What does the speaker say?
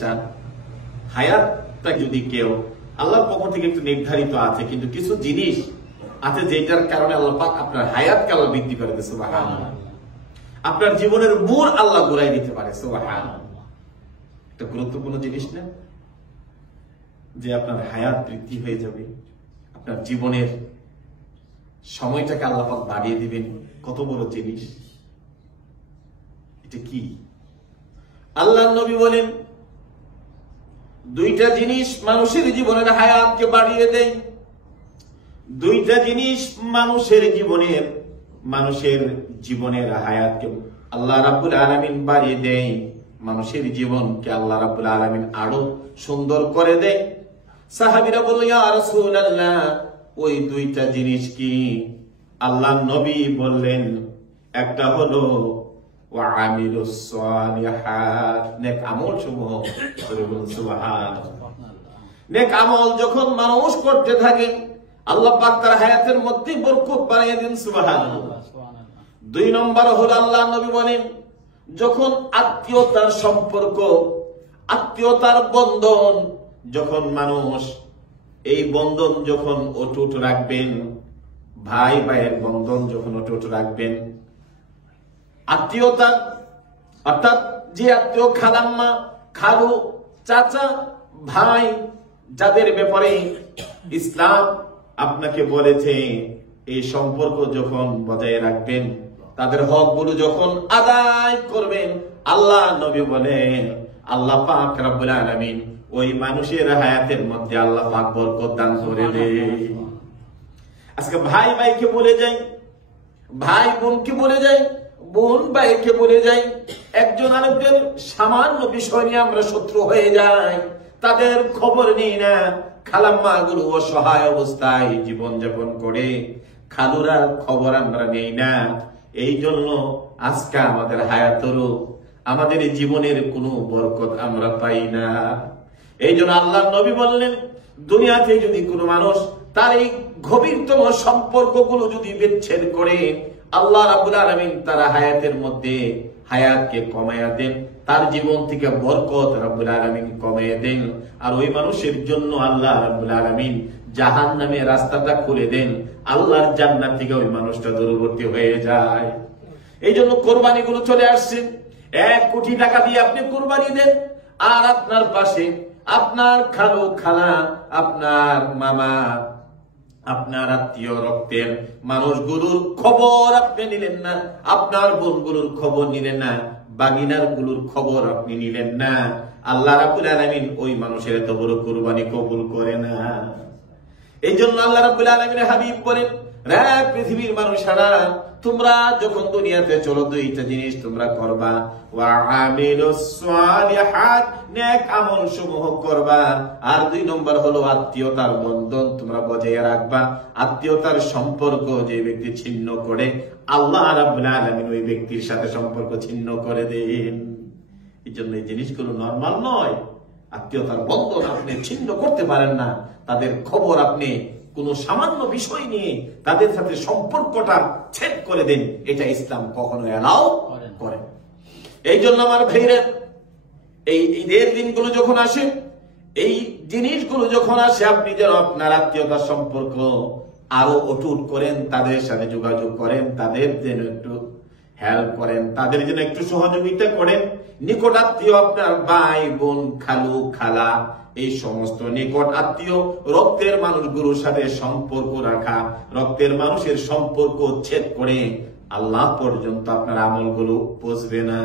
চান, হায়াতটা যদি কেউ আল্লাহর পক্ষ থেকে একটু নির্ধারিত আছে, কিন্তু কিছু জিনিস আছে যেটার কারণে আল্লাহ পাক আপনার হায়াতকে আল্লাহ বৃদ্ধি করে দিতে, সুবহানাল্লাহ। আপনার জীবনের মোড় আল্লাহ ঘুরাই দিতে পারে, সুবহানাল্লাহ। একটা গুরুত্বপূর্ণ জিনিস না যে আপনার হায়াত বৃদ্ধি হয়ে যাবে, আপনার জীবনের সময়টাকে আল্লাহ পাক বাড়িয়ে দিবেন। কত বড় জিনিস এটা! কি আল্লাহর নবী বলেন, দুইটা জিনিস মানুষের জীবনের হায়াতকে বাড়িয়ে দেয়। দুইটা জিনিস মানুষের জীবনের হায়াতকে আল্লাহ রাব্বুল আলামিন বাড়িয়ে দেয়, মানুষের জীবনকে আল্লাহ রাব্বুল আলামিন আরো সুন্দর করে দেয়। সাহাবীরা বলল, ইয়া রাসূলুল্লাহ, ওই দুইটা জিনিস কি? আল্লাহ নবী বললেন, একটা হলো ওয়া আমিলুস সালিহাত, নেক আমল সমূহ। সুবহানাল্লাহ। নেক আমল যখন মানুষ করতে থাকে আল্লাহ পাক তার হায়াতের মধ্যে বরকত বাড়িয়ে দেন, সুবহানাল্লাহ। দুই নম্বর হলো আল্লাহ নবী বলেন, যখন আত্মীয়তার সম্পর্ক, আত্মীয়তার বন্ধন, যখন মানুষ এই বন্ধন যখন অটুট রাখবেন, ভাই ভাইয়ের বন্ধন যখন অটুট রাখবেন, আত্মীয়তা অর্থাৎ যে আত্মীয়, খালাম্মা, খালু, চাচা, ভাই, যাদের ব্যাপারে ইসলাম আপনাকে বলেছে এই সম্পর্ক যখন বজায় রাখবেন, তাদের হকগুলো যখন আদায় করবেন, আল্লাহ নবী বলেন আল্লাহ পাক রব্বুল আলামিন ওই মানুষের হায়াতের মধ্যে আল্লাহ পাক বরকত দান করে দেন। আজকে ভাই ভাইকে বলে যায়, ভাই বোনকে বলে যায়, বোন ভাইকে বলে যায়, একজন আরেকজন সামান্য বিষয় নিয়ে আমরা শত্রু হয়ে যাই, তাদের খবর নেই না। খালাম্মা গুলো অসহায় অবস্থায় জীবন যাপন করে, খালুরা খবর আমরা নেই না। এই জন্য আজকে আমাদের হায়াতেরও, আমাদের জীবনের কোনো বরকত আমরা পাই না। এই জন্য আল্লাহ নবী বললেন, দুনিয়াতে যদি কোনো মানুষ তার এই গভীরতম সম্পর্কগুলো যদি বিচ্ছেদ করে, আল্লাহ রাব্বুল আলামিন তার হায়াতের মধ্যে হায়াতকে কমায়া দেন, তার জীবন থেকে বরকত রাব্বুল আলামিন কমায়া দেন। আর ওই মানুষের জন্য আল্লাহ রাব্বুল আলামিন জাহান্নামের রাস্তাটা খুলে দেন, আল্লাহর জান্নাত থেকে ওই মানুষটা দূরবর্তী হয়ে যায়। এই জন্য কোরবানি গুলো চলে আসছে। 1 কোটি টাকা দিয়ে আপনি কোরবানি দেন, আর আপনার পাশে আপনার খালু, খালা, আপনার মামা, আপনার আত্মীয় রক্তের মানুষগুলোর খবর আপনি নিলেন না, আপনার বোনগুলোর খবর নিলেন না, বাগিনার গুলোর খবর আপনি নিলেন না, আল্লাহ রাব্বুল আলামিন ওই মানুষের এত বড় কুরবানি কবুল করে না। এই জন্য আল্লাহ রাব্বুল আলামিনের হাবিব বলেন, রে পৃথিবীর মানুষেরা, তোমরা যখন দুনিয়াতে চলো দুইটা জিনিস তোমরা করবা, ওয়া আমিলুস সালিহাত, নেক আমল সমূহ করবা। আর 2 নম্বর হলো আত্মীয়তার বন্ধন তোমরা বজায় রাখবা। আত্মীয়তার সম্পর্ক যে ব্যক্তি ছিন্ন করে, আল্লাহ রাব্বুল আলামিন ওই ব্যক্তির সাথে সম্পর্ক ছিন্ন করে দেন। এই জন্য এই জিনিসগুলো নরমাল নয়। আত্মীয়তার বন্ধন আপনি ছিন্ন করতে পারেন না, তাদের খবর আপনি কোন সামান্য বিষয় নিয়ে তাদের সাথে সম্পর্কটা ছেদ করে দেন, এটা ইসলাম কখনো এলাও করে না। এই জন্য আমার ভাইরা, এই ঈদের দিনগুলো যখন আসে, এই জিনিসগুলো যখন আসে, আপনি যেন আপনার আত্মীয়তার সম্পর্ক আরো অটুট করেন, তাদের সাথে যোগাযোগ করেন, তাদের যেন একটু হেল্প করেন, তাদের জন্য একটু সহযোগিতা করেন। নিকট আত্মীয় আপনার ভাই বোন, খালু, খালা, এই সমস্ত নিকট আত্মীয় রক্তের মানুষগুলোর সাথে সম্পর্ক রাখা, রক্তের মানুষের সম্পর্ক ছেদ করে আল্লাহ পর্যন্ত আপনার আমলগুলো পৌঁছবে না।